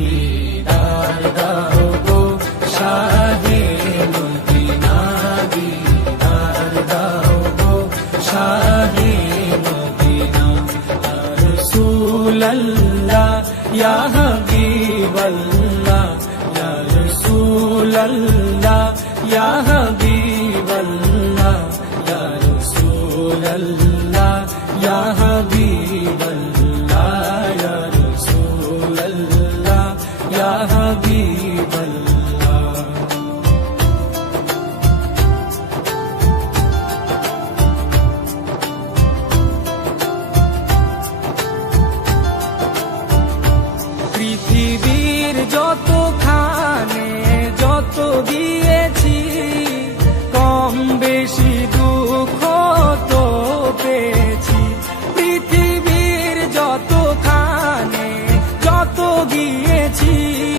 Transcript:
দিদার দাও গো শাহে মদিনা, দিদার দাও গো শাহে মদিনা। ইয়া রাসূলাল্লাহ ইয়া হাবিবাল্লাহ, ইয়া রাসূলাল্লাহ ইয়া হাবিবাল্লাহ, ইয়া রাসূলাল্লাহ ইয়া হাবিবাল্লাহ, ইয়া রাসূলাল্লাহ ইয়া হাবিবাল্লাহ। পৃথিবীর যত